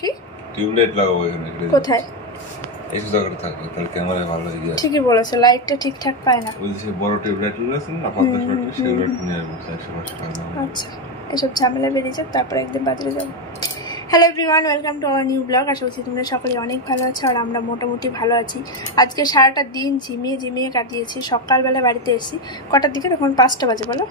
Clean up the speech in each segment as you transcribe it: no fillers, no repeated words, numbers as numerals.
কি টিউবলাইট লাগাবো এখানে কোথায় এই জায়গাটা থাকে তাহলে ক্যামেরা ভালো হয়ে যায় ঠিকই বলেছো লাইটটা ঠিকঠাক পায় না ওই যে বড় টিউবলাইট আছে না 50 ওয়াট সেগুলো নিয়ে আসবো 150 টাকা আচ্ছা এসব ঝামেলা বেরিয়ে যাক তারপরে একদিন বাজারে যাবো hello everyone welcome to our new blog আশা করছি তোমরা সকলে অনেক ভালো আছো আর আমরা মোটামুটি ভালো আছি আজকে সারাটা দিন ঝিমিয়ে কাটিয়েছি সকালবেলা বাড়িতে এসেছি কটার দিকে তখন 5টা বাজে বলো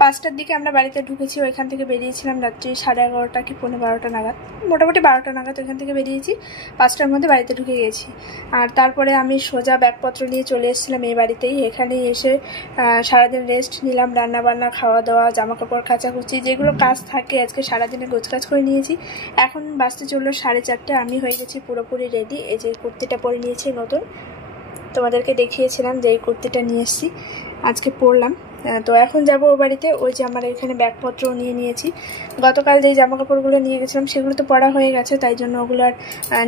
5টার দিকে আমরা বাড়িতে ঢুকেছি ওইখান থেকে বেরিয়েছিলাম রাত্রি 11:30 কি 12:30 নাগাদ মোটামুটি 12টা নাগাদ ওইখান থেকে বেরিয়েছি 5টার মধ্যে বাড়িতে ঢুকে গেছি আর তারপরে আমি সোজা ব্যাগপত্র নিয়ে চলে এসেছিলাম এই বাড়িতেই এখানেই এসে সারাদিন রেস্ট নিলাম রান্নাবান্না খাওয়া দাওয়া জামাকাপড় কাচাকুচি যেগুলো কাজ থাকে আজকে সারাদিনে গোছকাজ করে নিয়েছি এখন বাজতে চললো 4:30 আমি হয়ে গেছি পুরোপুরি রেডি এই যে কুর্তিটা পরে নিয়েছি নতুন তোমাদেরকে দেখিয়েছিলাম যে এই কুর্তিটা নিয়ে এসেছি আজকে পরলাম তো এখন যাব ও বাড়িতে ওই যে আমার এখানে ব্যাগপত্র নিয়ে নিয়েছি গতকাল যে জামা কাপড়গুলো নিয়ে গেছিলাম সেগুলো তো পরা হয়ে গেছে তাই জন্য ওগুলো আর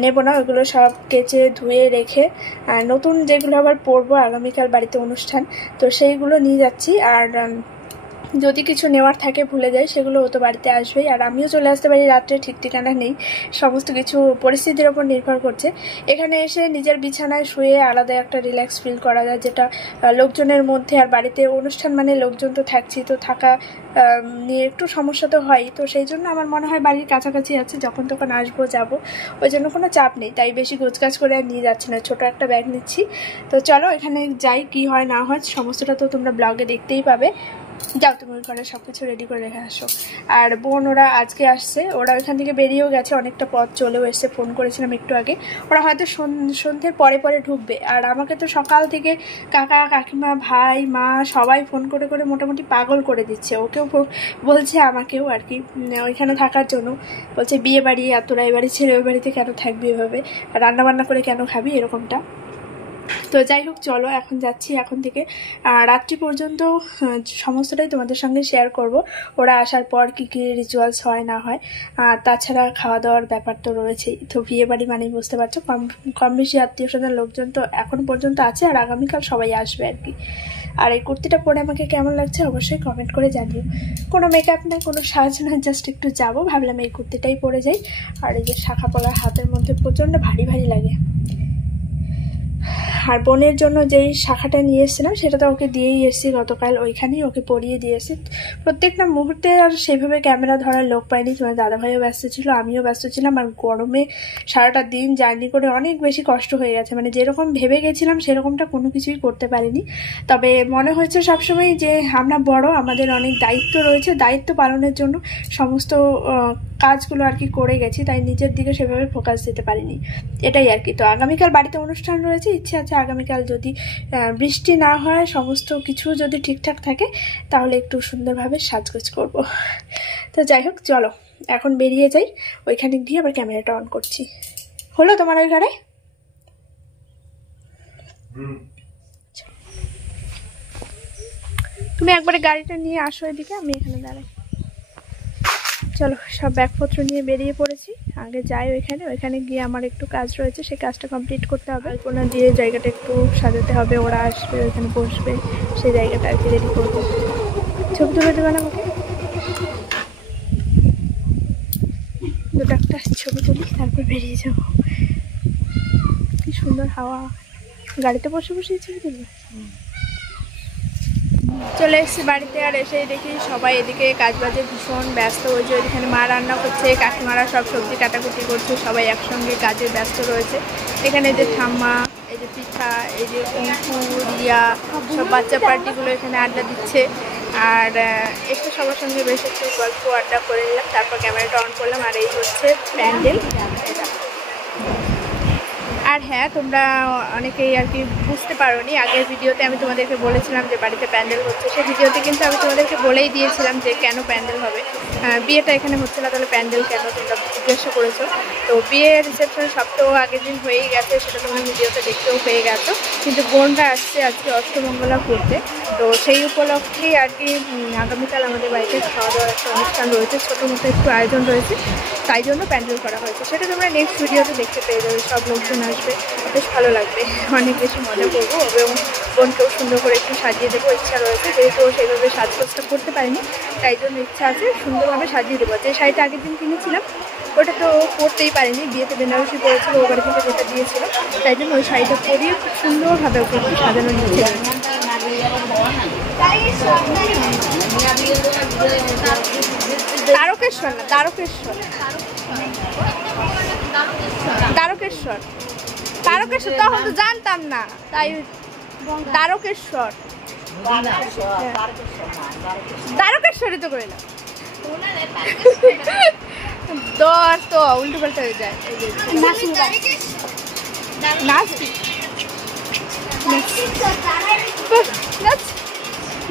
নেবো না ওগুলো সব কেচে ধুয়ে রেখে নতুন যেগুলো আবার পরবো আগামীকাল বাড়িতে অনুষ্ঠান তো সেইগুলো নিয়ে যাচ্ছি আর যদি কিছু নেওয়ার থাকে ভুলে যাই সেগুলো ও তো বাড়িতে আসবেই আর আমিও চলে আসতে পারি রাত্রে ঠিক ঠিকানা নেই সমস্ত কিছু পরিস্থিতির ওপর নির্ভর করছে এখানে এসে নিজের বিছানায় শুয়ে আলাদা একটা রিল্যাক্স ফিল করা যায় যেটা লোকজনের মধ্যে আর বাড়িতে অনুষ্ঠান মানে লোকজন তো থাকছি তো থাকা নিয়ে একটু সমস্যা তো হয় তো সেই জন্য আমার মনে হয় বাড়ির কাছাকাছি আছে যখন তখন আসবো যাব ওই জন্য কোনো চাপ নেই তাই বেশি গোছগাছ করে আর নিয়ে যাচ্ছি না ছোটো একটা ব্যাগ নিচ্ছি তো চলো এখানে যাই কি হয় না হয় সমস্তটা তো তোমরা ব্লগে দেখতেই পাবে যাও তুমি ওই ঘরে সব কিছু রেডি করে রেখে আসো আর বোন ওরা আজকে আসছে ওরা ওইখান থেকে বেরিয়েও গেছে অনেকটা পথ চলেও এসছে ফোন করেছিলাম একটু আগে ওরা হয়তো সন্ধ্যের পরে ঢুকবে আর আমাকে তো সকাল থেকে কাকা কাকিমা ভাই মা সবাই ফোন করে করে মোটামুটি পাগল করে দিচ্ছে ওকেও বলছে আমাকেও আর কি ওইখানে থাকার জন্য বলছে বিয়ে বাড়ি আর তোরা এই বাড়ি ছেড়ে ওই বাড়িতে কেন থাকবি এভাবে রান্নাবান্না করে কেন খাবি এরকমটা তো যাই হোক চলো এখন যাচ্ছি এখন থেকে রাত্রি পর্যন্ত সমস্তটাই তোমাদের সঙ্গে শেয়ার করব ওরা আসার পর কী কী রিচুয়ালস হয় না হয় আর তাছাড়া খাওয়া দাওয়ার ব্যাপার তো রয়েছেই তো বিয়ে বাড়ি মানেই বুঝতে পারছো কম বেশি আত্মীয় স্বজন লোকজন তো এখন পর্যন্ত আছে আর আগামীকাল সবাই আসবে আর কি আর এই কুর্তিটা পরে আমাকে কেমন লাগছে অবশ্যই কমেন্ট করে জানিও কোনো মেকআপ নেই কোনো সাজ না জাস্ট একটু যাবো ভাবলাম এই কুর্তিটাই পরে যাই আর এই যে শাখা পলা হাতের মধ্যে প্রচণ্ড ভারী লাগে আর বোনের জন্য যেই শাখাটা নিয়ে এসেছিলাম সেটা তো ওকে দিয়েই এসেছি গতকাল ওইখানেই ওকে পরিয়ে দিয়ে এসেছি প্রত্যেকটা মুহূর্তে আর সেভাবে ক্যামেরা ধরার লোক পাইনি তোমার দাদাভাইও ব্যস্ত ছিল আমিও ব্যস্ত ছিলাম আর গরমে সারাটা দিন জার্নি করে অনেক বেশি কষ্ট হয়ে গেছে মানে যেরকম ভেবে গেছিলাম সেরকমটা কোনো কিছুই করতে পারিনি তবে মনে হয়েছে সবসময় যে আমরা বড় আমাদের অনেক দায়িত্ব রয়েছে দায়িত্ব পালনের জন্য সমস্ত কাজগুলো আর কি করে গেছি তাই নিজের দিকে সেভাবে ফোকাস দিতে পারিনি এটাই আর কি তো আগামীকাল বাড়িতে অনুষ্ঠান রয়েছে ইচ্ছে আছে আগামীকাল যদি বৃষ্টি না হয় সমস্ত কিছু যদি ঠিকঠাক থাকে তাহলে একটু সুন্দরভাবে সাজগোজ করব তো যাই হোক চলো এখন বেরিয়ে যাই ওইখানে গিয়ে আবার ক্যামেরাটা অন করছি হলো তোমার ওই ঘরে তুমি একবারে গাড়িটা নিয়ে আসো এদিকে আমি এখানে দাঁড়াই চলো সব ব্যাগপত্র নিয়ে বেরিয়ে পড়েছি আগে যাই ওইখানে গিয়ে আমার একটু কাজ রয়েছে সেই কাজটা কমপ্লিট করতে হবে আলপনা দিয়ে জায়গাটা একটু সাজাতে হবে ওরা আসবে ওইখানে বসবে সেই জায়গাটা আর কি রেডি করবো ছবি তুলে দেবে না আমাকে দুটো একটা ছবি তুলি তারপর বেরিয়ে যাবো কি সুন্দর হাওয়া গাড়িতে বসে ছবি তুলবে চলে এসেছি বাড়িতে আর এসেই দেখি সবাই এদিকে কাজবাজে ভীষণ ব্যস্ত ওই যে ওইখানে মা রান্না করছে কাকিমারা সব সবজি কাটাকুটি করছে সবাই একসঙ্গে কাজে ব্যস্ত রয়েছে এখানে যে ঠাম্মা এই যে পিঠা এই যে অঙ্কু রিয়া সব বাচ্চা পার্টিগুলো এখানে আড্ডা দিচ্ছে আর একটু সবার সঙ্গে বেশ একটু গল্প আড্ডা করে নিলাম তারপর ক্যামেরাটা অন করলাম আর এই হচ্ছে প্যান্ডেল আর হ্যাঁ তোমরা অনেকেই আর কি বুঝতে পারোনি আগের ভিডিওতে আমি তোমাদেরকে বলেছিলাম যে বাড়িতে প্যান্ডেল হচ্ছে সেই ভিডিওতে কিন্তু আমি তোমাদেরকে বলেই দিয়েছিলাম যে কেন প্যান্ডেল হবে বিয়েটা এখানে হচ্ছে না তাহলে প্যান্ডেল কেন তোমরা জিজ্ঞাসা করেছো তো বিয়ের রিসেপশন সপ্তাহ আগের দিন হয়েই গেছে সেটা তোমরা ভিডিওতে দেখতেও পেয়ে গেছো কিন্তু বোনরা আসছে আজকে অষ্টমঙ্গলা করতে তো সেই উপলক্ষেই আর কি আগামীকাল আমাদের বাড়িতে খাওয়া দাওয়ার একটা অনুষ্ঠান রয়েছে ছোটো মতো একটু আয়োজন রয়েছে তাই জন্য প্যান্ডেল করা হয়েছে সেটা তোমরা নেক্সট ভিডিওতে দেখতে পেয়ে যাবে সব লোকজন আসবে বেশ ভালো লাগবে অনেক বেশি মজা করবো এবং বোনকেও সুন্দর করে একটু সাজিয়ে দেবো ইচ্ছা রয়েছে যেহেতু সেইভাবে সাজগোজটা করতে পারিনি তাই জন্য ইচ্ছা আছে সুন্দরভাবে সাজিয়ে দেবো যে শাড়িটা আগের দিন কিনেছিলাম ওটা তো পরতেই পারিনি, বিয়েতে বেনারসি পরেছিল, ও বাড়ি থেকে যেটা দিয়েছিল, তাই জন্য ওই শাড়িটা পরিয়ে খুব সুন্দরভাবে ওকে একটু সাজানো নিচ্ছে। তারকেশ্বর না, তারকেশ্বর, তারকেশ্বর, তারকেশ্বর তখন তো জানতাম না, তাই তারকেশ্বর, তারকেশ্বরই তো করে না দর তো উল্টো পাল্টা হয়ে যায়। নাচ নাচ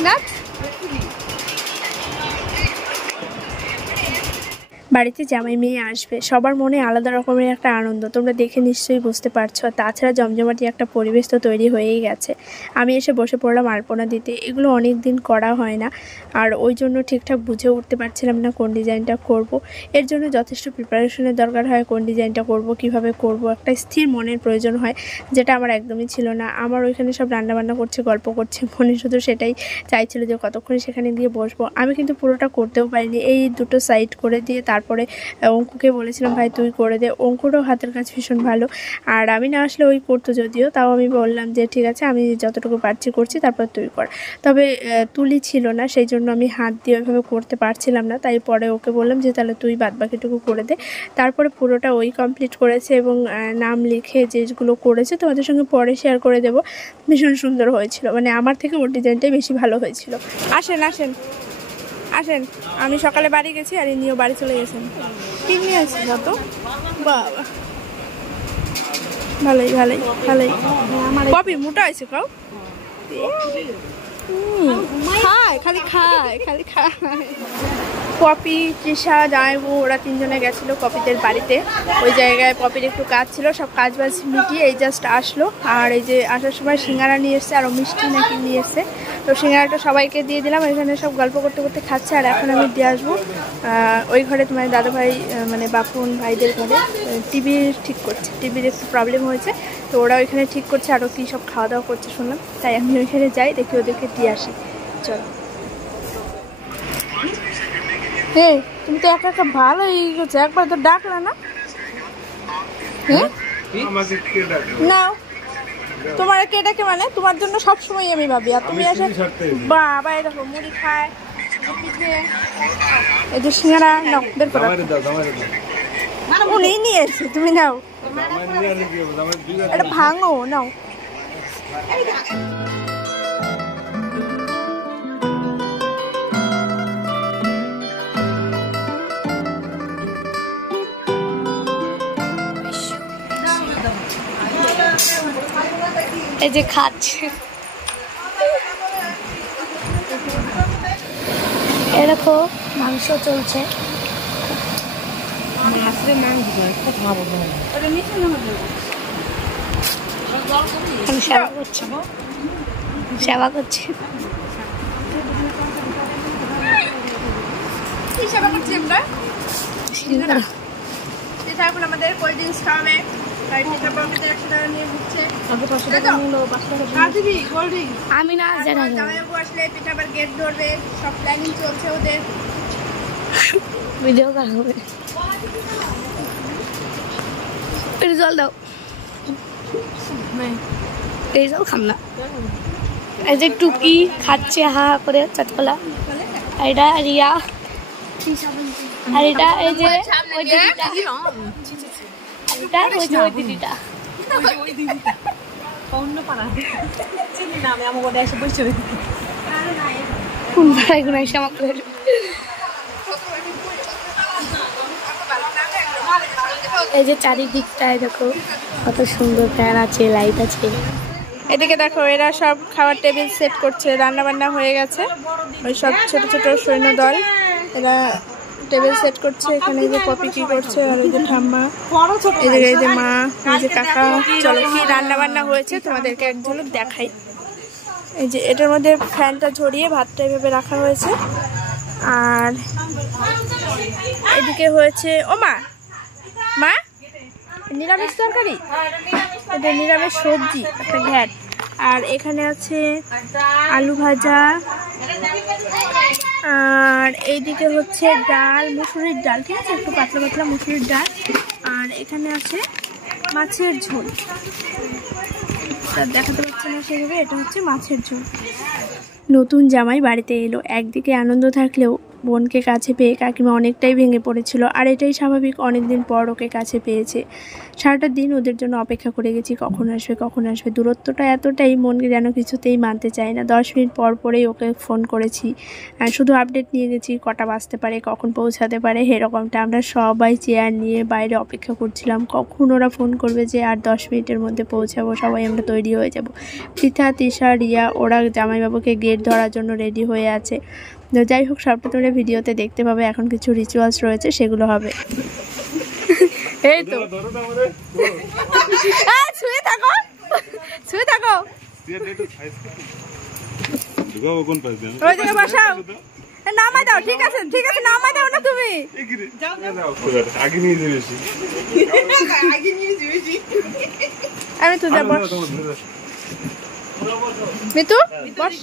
নাচ। বাড়িতে জামাই মেয়ে আসবে, সবার মনে আলাদা রকমের একটা আনন্দ, তোমরা দেখে নিশ্চয়ই বুঝতে পারছো। তাছাড়া জমজমাটি একটা পরিবেশ তো তৈরি হয়েই গেছে। আমি এসে বসে পড়লাম আলপনা দিতে। এগুলো অনেক দিন করা হয় না, আর ওই জন্য ঠিকঠাক বুঝে উঠতে পারছিলাম না কোন ডিজাইনটা করব। এর জন্য যথেষ্ট প্রিপারেশনের দরকার হয়, কোন ডিজাইনটা করব, কিভাবে করব, একটা স্থির মনের প্রয়োজন হয়, যেটা আমার একদমই ছিল না। আমার ওইখানে সব রান্নাবান্না করছে, গল্প করছে, মনে শুধু সেটাই চাইছিল যে কতক্ষণ সেখানে গিয়ে বসবো। আমি কিন্তু পুরোটা করতেও পারিনি, এই দুটো সাইড করে দিয়ে তারপরে অঙ্কুকে বলেছিলাম ভাই তুই করে দে। অঙ্কুরও হাতের কাজ ভীষণ ভালো, আর আমি না আসলে ওই করতো যদিও, তাও আমি বললাম যে ঠিক আছে আমি যতটুকু পারছি করছি, তারপর তুই কর। তবে তুলি ছিল না, সেই জন্য আমি হাত দিয়ে ওইভাবে করতে পারছিলাম না, তাই পরে ওকে বললাম যে তাহলে তুই বাদবাকিটুকু করে দে। তারপরে পুরোটা ওই কমপ্লিট করেছে এবং নাম লিখে যেগুলো করেছে তোমাদের সঙ্গে পরে শেয়ার করে দেবো। ভীষণ সুন্দর হয়েছিল, মানে আমার থেকে ওর ডিজাইনটাই বেশি ভালো হয়েছিল। আসেন আসেন আসেন, আমি সকালে বাড়ি গেছি আর ইনিও বাড়ি চলে গেছেন। ঠিক নিয়ে আসছি যত বাবা, ভালোই ভালোই ভালোই। কপি মোটা হয়েছে কাউ, খায় খালি খায় খালি খায়। পপি, তৃষা, জামাইবু ওরা তিনজনে গেছিলো পপিদের বাড়িতে। ওই জায়গায় পপির একটু কাজ ছিল, সব কাজ বাজ মিটিয়ে এই জাস্ট আসলো। আর এই যে আসার সময় সিঙ্গারা নিয়ে এসছে, আরও মিষ্টি নাকি নিয়ে এসছে। তো সিঙ্গারাটা সবাইকে দিয়ে দিলাম, এখানে সব গল্প করতে করতে খাচ্ছে। আর এখন আমি দিয়ে আসবো ওই ঘরে, তোমার দাদাভাই মানে বাপুন ভাইদের ঘরে টিভি ঠিক করছে, টিভির একটু প্রবলেম হয়েছে, তো ওরা ওইখানে ঠিক করছে, আরও কী সব খাওয়া দাওয়া করছে শুনলাম, তাই আমি ওইখানে যাই, দেখি ওদেরকে দিয়ে আসি। চলো। হ্যাঁ তুমি তো একা একা ভালো ই করছো, একবার তো ডাকলা না। হ্যাঁ নাও, তোমার কে ডাকে মানে তোমার জন্য সবসময় আমি ভাবি, আর তুমি এসে বাবা এই দেখো মুড়ি খায়, পিঠে, এই যে সিঙ্গারা নাও বের করো। উনি নিয়ে এসছে, তুমি নাও, এটা ভাঙো নাও। এই যে খাচ্ছে, এরকম মাংস চলছে। সেবা করছে, সেবা করছে, কি সেবা করছি আমরা? এখন আমাদের কোল্ড ড্রিঙ্কস খাওয়াবে, আমি না আসলে পিঠা আবার গেট ধরবে, সব প্ল্যানিং চলছে ওদের, ভিডিও করা হবে। জল দাও, এই জল খাম না। এই যে টুকি খাচ্ছে হা করে চাচকলা, এটা রিয়া, আর এটা এই যে ওই দিদিটা, এটা ওই যে ওই দিদিটা। কোন ভাড়ায় গুলো এসে আমাকে এই যে চারিদিকটায় দেখো কত সুন্দর ফ্যান আছে, লাইট আছে। এদিকে দেখো এরা সব খাবার টেবিল সেট করছে, রান্না বান্না হয়ে গেছে। ওই সব ছোট ছোট সৈন্য দল এরা টেবিল সেট করছে। এখানে এই যে পপি কি করছে, আর এই যে ঠাম্মা, এদিকে এই যে মা, এই যে কাকা। চলো কি রান্না বান্না হয়েছে তোমাদেরকে এক ঝলক দেখাই। এই যে এটার মধ্যে ফ্যানটা ঝরিয়ে ভাতটা এভাবে রাখা হয়েছে, আর এদিকে হয়েছে ও মা মা নিরামিষ তরকারি, এটা নিরামিষ সবজি, একটা ঘ্যাট, আর এখানে আছে আলু ভাজা, আর এইদিকে হচ্ছে ডাল, মুসুরির ডাল, ঠিক আছে, একটু পাতলা পাতলা মুসুরির ডাল। আর এখানে আছে মাছের ঝোল, দেখাতে পাচ্ছি না সেভাবে, এটা হচ্ছে মাছের ঝোল। নতুন জামাই বাড়িতে এলো, একদিকে আনন্দ থাকলেও বোনকে কাছে পেয়ে কাকিমা অনেকটাই ভেঙে পড়েছিল। আর এটাই স্বাভাবিক, অনেকদিন পর ওকে কাছে পেয়েছে। সারাটা দিন ওদের জন্য অপেক্ষা করে গেছি, কখন আসবে কখন আসবে। দূরত্বটা এতটাই, মনকে যেন কিছুতেই মানতে চায় না। 10 মিনিট পর পরেই ওকে ফোন করেছি, শুধু আপডেট নিয়ে গেছি, কটা বাজতে পারে, কখন পৌঁছাতে পারে, এরকমটা। আমরা সবাই চেয়ার নিয়ে বাইরে অপেক্ষা করছিলাম, কখন ওরা ফোন করবে যে আর 10 মিনিটের মধ্যে পৌঁছাবো। সবাই আমরা তৈরি হয়ে যাব। পৃথা, তিশা, রিয়া ওরা জামাইবাবুকে গেট ধরার জন্য রেডি হয়ে আছে। যাই হোক, সবটা তোমরা ভিডিওতে দেখতে পাবে। এখন কিছু রিচুয়ালস রয়েছে, সেগুলো হবে। এই তো শুয়ে থাকো, শুয়ে থাকো, ওই দিকে বসাও, নামাই দাও। ঠিক আছে ঠিক আছে, নামাই দাও না তুমি, আগে নিয়ে যাবে, আমি তো যাবো। মিতু বস।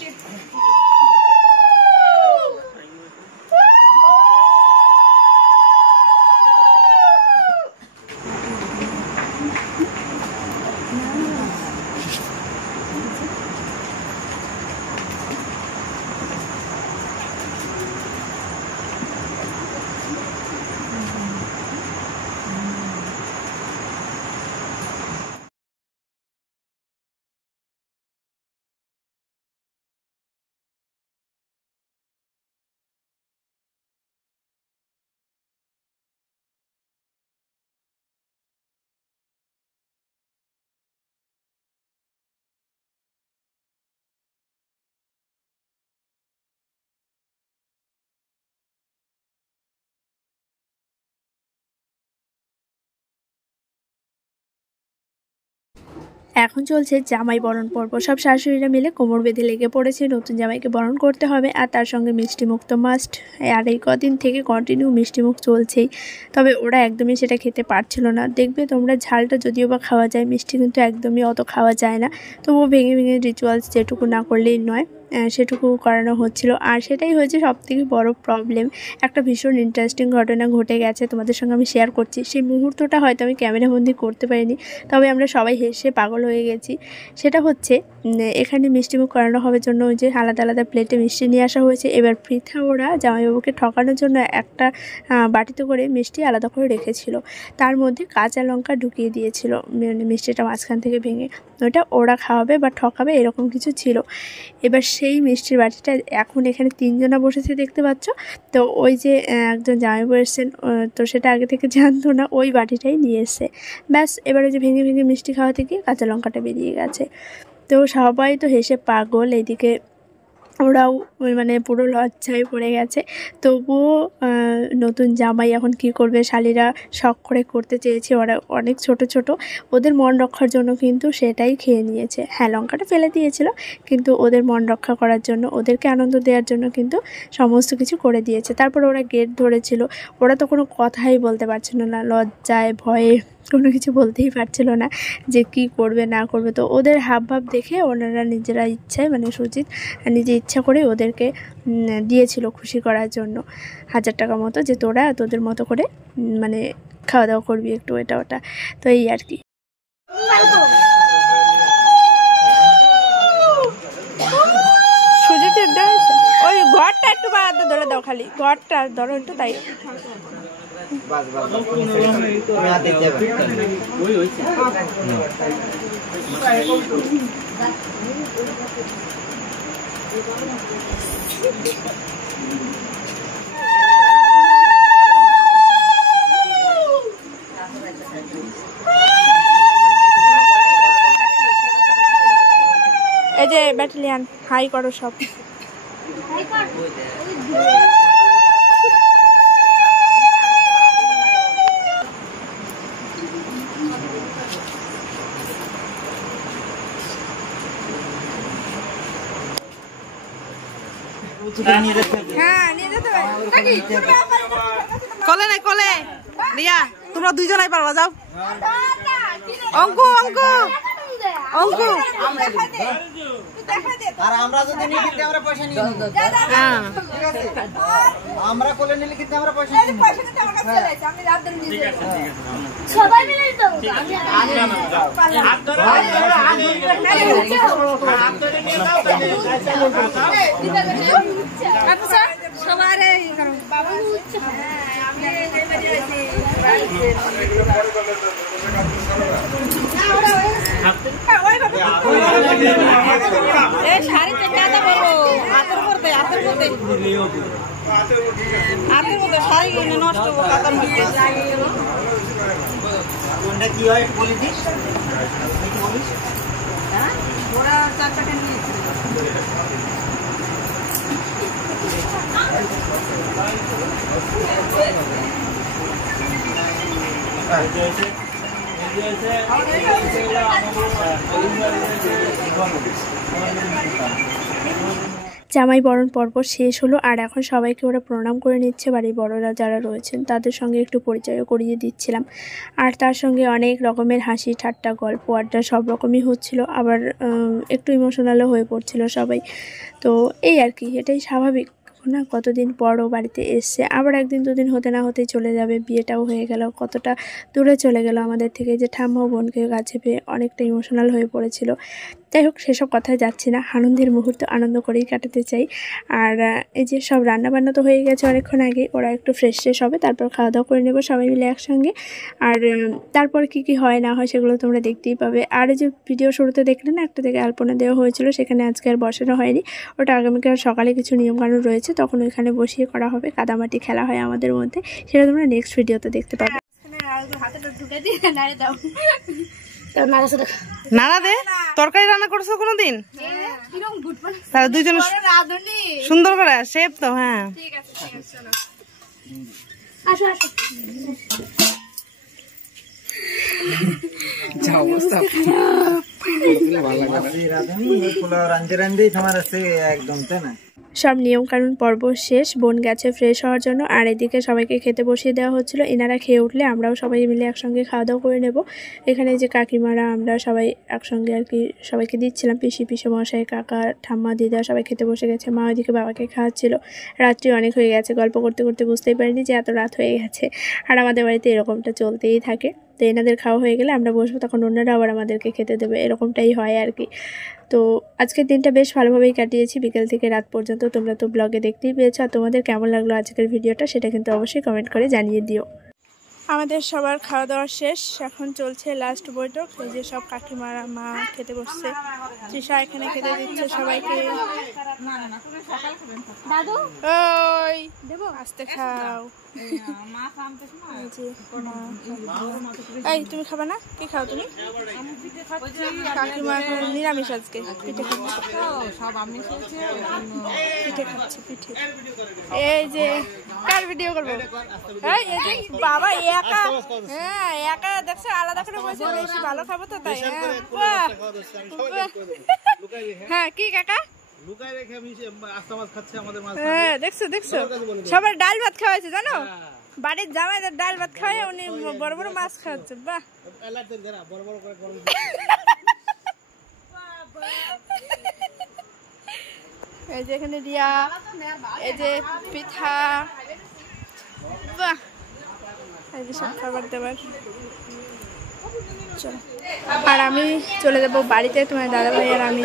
এখন চলছে জামাই বরণ পর্ব। সব শাশুড়িরা মিলে কোমর বেঁধে লেগে পড়েছে, নতুন জামাইকে বরণ করতে হবে। আর তার সঙ্গে মিষ্টিমুখ তো মাস্ট। আর এই কদিন থেকে কন্টিনিউ মিষ্টিমুখ চলছেই, তবে ওরা একদমই সেটা খেতে পারছিল না। দেখবে তোমরা, ঝালটা যদিও বা খাওয়া যায়, মিষ্টি কিন্তু একদমই অত খাওয়া যায় না। তবুও ভেঙে ভেঙে রিচুয়ালস যেটুকু না করলেই নয়, সেটুকু করানো হচ্ছিল। আর সেটাই হয়েছে সবথেকে বড় প্রবলেম। একটা ভীষণ ইন্টারেস্টিং ঘটনা ঘটে গেছে, তোমাদের সঙ্গে আমি শেয়ার করছি। সেই মুহূর্তটা হয়তো আমি ক্যামেরাবন্দি করতে পারিনি, তবে আমরা সবাই হেসে পাগল হয়ে গেছি। সেটা হচ্ছে, এখানে মিষ্টিমুখ করানো হবে জন্য ওই যে আলাদা আলাদা প্লেটে মিষ্টি নিয়ে আসা হয়েছে। এবার পৃথা ওরা জামাইবাবুকে ঠকানোর জন্য একটা বাটিতে করে মিষ্টি আলাদা করে রেখেছিল, তার মধ্যে কাঁচা লঙ্কা ঢুকিয়ে দিয়েছিল, মানে মিষ্টিটা মাঝখান থেকে ভেঙে। ওটা ওরা খাওয়াবে বা ঠকাবে এরকম কিছু ছিল। এবার সেই মিষ্টির বাটিটা এখন এখানে 3 জনা বসেছে দেখতে পাচ্ছ। তো ওই যে একজন জামাইবাবু এসেছেন, তো সেটা আগে থেকে জানতো না, ওই বাটিটাই নিয়ে এসছে। ব্যাস, এবার ওই যে ভেঙে ভেঙে মিষ্টি খাওয়াতে গিয়ে কাঁচা লঙ্কাটা বেরিয়ে গেছে। তো সবাই তো হেসে পাগল, এইদিকে ওরাও মানে পুরো লজ্জায় পড়ে গেছে। তবুও নতুন জামাই এখন কি করবে, শালিরা শখ করে করতে চেয়েছে, ওরা অনেক ছোট ছোট, ওদের মন রক্ষার জন্য কিন্তু সেটাই খেয়ে নিয়েছে। হ্যাঁ, লঙ্কাটা ফেলে দিয়েছিল, কিন্তু ওদের মন রক্ষা করার জন্য, ওদেরকে আনন্দ দেওয়ার জন্য কিন্তু সমস্ত কিছু করে দিয়েছে। তারপর ওরা গেট ধরেছিল, ওরা তো কোনো কথাই বলতে পারছিল না, লজ্জায় ভয়ে কোনো কিছু বলতেই পারছিল না যে কি করবে না করবে। তো ওদের হাবভাব দেখে ওনারা নিজেরা ইচ্ছায়, মানে সুজিত নিজে ইচ্ছা করে ওদেরকে দিয়েছিল খুশি করার জন্য 1000 টাকা মতো, যে তোরা তোদের মতো করে মানে খাওয়া দাওয়া করবি একটু, এটা ওটা। তো এই আর কি। সুজিতের হয়েছে ওই ঘরটা একটু বাদ ধরে দাও, খালি ঘরটা ধরো একটু, তাই এই যে ব্যাটালিয়ান হাই করো সব। কলে নাই কলে রিয়া, তোমরা দুইজনাই পারবা, যাও। অঙ্কু অঙ্কু অঙ্কু আর আমরা যদি নিই কিন্তু আমরা পয়সা নিয়ে নেব। হ্যাঁ ঠিক আছে, আমরা কোলে নিলে কিন্তু আমরা পয়সা নিয়ে নেব। সবাই মিলে দিতে হবে। শাড়িতে কাদা বলবো হাতের মধ্যে শাড়ি নষ্ট হবো কাদার মধ্যে। কোনটা কি হয় বলে দিস, বলিস। ওরা 4 টাকা নিয়েছে। জামাই বরণ পর্ব শেষ হলো আর এখন সবাইকে ওরা প্রণাম করে নিচ্ছে। বাড়ির বড়রা যারা রয়েছেন তাদের সঙ্গে একটু পরিচয় করিয়ে দিচ্ছিলাম, আর তার সঙ্গে অনেক রকমের হাসি ঠাট্টা গল্প আড্ডা সব রকমই হচ্ছিল। আবার একটু ইমোশনালও হয়ে পড়ছিল সবাই। তো এই আর কি, এটাই স্বাভাবিক না, কতদিন পরও বাড়িতে এসছে, আবার একদিন দুদিন হতে না হতেই চলে যাবে। বিয়েটাও হয়ে গেল, কতটা দূরে চলে গেল আমাদের থেকে, যে ঠাম্মা বোনকে কাছে পেয়ে অনেকটা ইমোশনাল হয়ে পড়েছিল। যাই হোক, সেসব কথায় যাচ্ছি না, আনন্দের মুহূর্ত আনন্দ করেই কাটাতে চাই। আর এই যে সব রান্নাবান্না তো হয়ে গেছে অনেকক্ষণ আগে, ওরা একটু ফ্রেশ হবে, তারপর খাওয়া দাওয়া করে নেবো সবাই মিলে একসঙ্গে। আর তারপর কি হয় না হয় সেগুলো তোমরা দেখতেই পাবে। আর এই যে ভিডিও শুরুতে দেখলে না, একটা থেকে আলপনা দেওয়া হয়েছিল, সেখানে আজকে আর বসানো হয়নি, ওটা আগামীকাল সকালে কিছু নিয়মকানুন রয়েছে, তখন ওইখানে বসিয়ে করা হবে। কাদামাটি খেলা হয় আমাদের মধ্যে, সেটা তোমরা নেক্সট ভিডিওতে দেখতে পাবে। নাড়া দে। তরকারি রান্না করছো কোনোদিন? তাহলে দুইজন সুন্দর করে শেপ তো। হ্যাঁ আসো আসো। একদম তাই না। সব নিয়মকানুন পর্ব শেষ, বোন গেছে ফ্রেশ হওয়ার জন্য, আর এদিকে সবাইকে খেতে বসিয়ে দেওয়া হচ্ছিল। এনারা খেয়ে উঠলে আমরাও সবাই মিলে একসঙ্গে খাওয়া দাওয়া করে নেব। এখানে যে কাকিমারা আমরা সবাই একসঙ্গে আর কি সবাইকে দিচ্ছিলাম, পিসে মশাই, কাকা, ঠাম্মা, দিদা সবাই খেতে বসে গেছে। মা ওইদিকে বাবাকে খাওয়াচ্ছিল। রাত্রি অনেক হয়ে গেছে, গল্প করতে করতে বুঝতেই পারিনি যে এত রাত হয়ে গেছে। আর আমাদের বাড়িতে এরকমটা চলতেই থাকে। তো এনাদের খাওয়া হয়ে গেলে আমরা বসবো, তখন অন্যরা আবার আমাদেরকে খেতে দেবে, এরকমটাই হয় আর কি। তো আজকের দিনটা বেশ ভালোভাবেই কাটিয়েছি, বিকেল থেকে রাত পর্যন্ত। তোমরা তো ব্লগে দেখতেই পেয়েছো। আর তোমাদের কেমন লাগলো আজকের ভিডিওটা সেটা কিন্তু অবশ্যই কমেন্ট করে জানিয়ে দিও। আমাদের সবার খাওয়া দাওয়া শেষ, এখন চলছে লাস্ট বৈঠক। এই যে সব কাকিমারা, মা খেতে বসছে, তৃষা এখানে খেতে দিচ্ছে সবাইকে। দাদু ওই দেবো, আস্তে খাও। এই তুমি খাবা না? কি খাও তুমি? কাকিমা নিরামিষ আজকে, পিঠে খাচ্ছে। পিঠে খাচ্ছে, পিঠে। এই যে কার ভিডিও করবো? এই যে বাবা একা, হ্যাঁ একা দেখছো, আলাদা করে বসে বেশি ভালো খাবো তো তাই। হ্যাঁ কি কাকা? হ্যাঁ দেখছো সবার ডাল ভাত খাওয়াইছে জানো, বাড়ির জামাইদের ডাল ভাত খাওয়াই উনি বড় বড় মাছ খাওয়াচ্ছে। বাহ, এই যে এখানে রিয়া, এই যে পিঠা, বাহ, এই যে সব খাবার দাবার। চলো, আর আমি চলে যাবো বাড়িতে। তোমার দাদা ভাই আর আমি,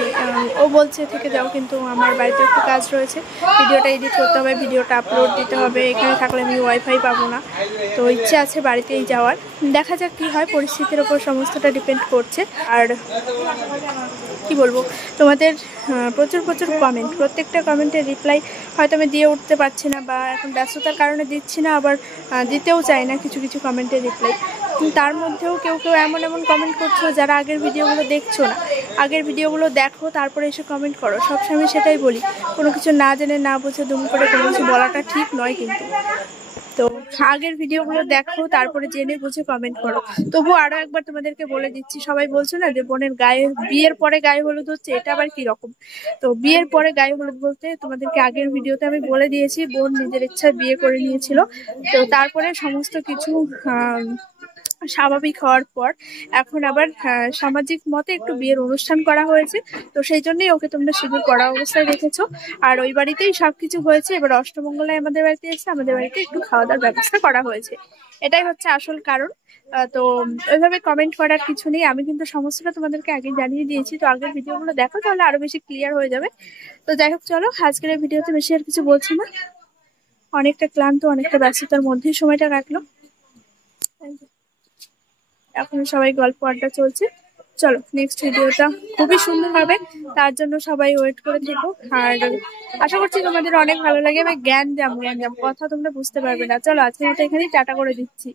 ও বলছে থেকে যাও, কিন্তু আমার বাড়িতে একটু কাজ রয়েছে, ভিডিওটা এডিট করতে হবে, ভিডিওটা আপলোড দিতে হবে। এখানে থাকলে আমি ওয়াইফাই পাবো না, তো ইচ্ছে আছে বাড়িতেই যাওয়ার। দেখা যাক কি হয়, পরিস্থিতির ওপর সমস্তটা ডিপেন্ড করছে। আর কি বলবো, তোমাদের প্রচুর কমেন্ট, প্রত্যেকটা কমেন্টের রিপ্লাই হয়তো আমি দিয়ে উঠতে পারছি না, বা এখন ব্যস্ততার কারণে দিচ্ছি না, আবার দিতেও চাই না কিছু কমেন্টের রিপ্লাই। তার মধ্যেও কেউ এমন কমেন্ট করছো যারা আগের ভিডিওগুলো দেখছো না। আগের ভিডিওগুলো দেখো, তারপরে এসে কমেন্ট করো। সবসময় সেটাই বলি, কোনো কিছু না জেনে না বুঝে দুম করে কোনো কিছু বলাটা ঠিক নয় কিন্তু। তো আগের ভিডিওগুলো দেখো, তারপরে জেনে বুঝে কমেন্ট করো। তবু আরো একবার তোমাদেরকে বলে দিচ্ছি, সবাই বলছো না যে বোনের গায়ে, বিয়ের পরে গায়ে হলুদ হচ্ছে, এটা আবার কি রকম? তো বিয়ের পরে গায়ে হলুদ বলতে তোমাদেরকে আগের ভিডিওতে আমি বলে দিয়েছি, বোন নিজের ইচ্ছায় বিয়ে করে নিয়েছিল। তো তারপরে সমস্ত কিছু স্বাভাবিক হওয়ার পর এখন আবার সামাজিক মতে একটু বিয়ের অনুষ্ঠান করা হয়েছে, তো সেই জন্যই ওকে তোমরা সিঁদুর পরা অবস্থায় রেখেছো। আর ওই বাড়িতেই সবকিছু হয়েছে, এবার অষ্টমঙ্গলায় আমাদের বাড়িতে এসে আমাদের বাড়িতে একটু খাওয়া দাওয়ার ব্যবস্থা করা হয়েছে, এটাই হচ্ছে আসল কারণ। তো ওইভাবে কমেন্ট করার কিছু নেই, আমি কিন্তু সমস্তটা তোমাদেরকে আগে জানিয়ে দিয়েছি, তো আগের ভিডিওগুলো দেখো তাহলে আরো বেশি ক্লিয়ার হয়ে যাবে। তো যাই হোক চলো, আজকের এই ভিডিওতে বেশি আর কিছু বলছি না, অনেকটা ক্লান্ত অনেকটা ব্যস্ততার মধ্যেই সময়টা কাটলো। এখন সবাই গল্প আড্ডা চলছে, চলো নেক্সট ভিডিওটা খুবই সুন্দর হবে, তার জন্য সবাই ওয়েট করে থেকো। আর আশা করছি তোমাদের অনেক ভালো লাগে। আমি জ্ঞান জাম কথা তোমরা বুঝতে পারবে না। চলো আজকের মতো এখানেই টাটা করে দিচ্ছি,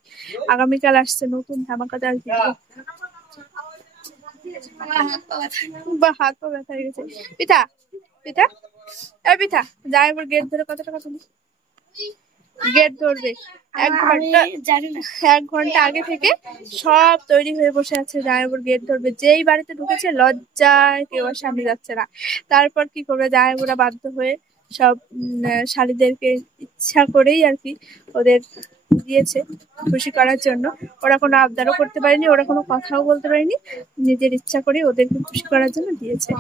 আগামীকাল আসছে নতুন ধামাকাদার ভিডিও। বা হাত পা ব্যথা হয়ে গেছে। পিতা পিতা এই পিতা যাই, এবার গেট ধরে কত টাকা তুমি গেট ধরবে। 1 ঘন্টা আগে থেকে সব তৈরি হয়ে বসে আছে, জামাইবাবুর গেট ধরবে। যেই বাড়িতে ঢুকেছে লজ্জায় কেউ আর সামনে যাচ্ছে না। তারপর কি করবে, জামাইবাবুরা বাধ্য হয়ে সব শালীদেরকে ইচ্ছা করেই আর কি ওদের দিয়েছে খুশি করার জন্য। ওরা কোনো আবদারও করতে পারেনি, ওরা কোনো কথাও বলতে পারেনি, নিজের ইচ্ছা করে ওদেরকে খুশি করার জন্য দিয়েছে।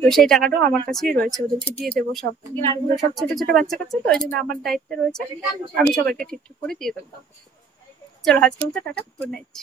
তো সেই টাকাটাও আমার কাছেই রয়েছে, ওদেরকে দিয়ে দেবো। সব সব ছোট ছোট বাচ্চা কাচ্চা, তো ওই জন্য আমার দায়িত্বে রয়েছে, আমি সবাইকে ঠিকঠাক করে দিয়ে দেবো। চলো আজকের মতো টাটা, গুড নাইট।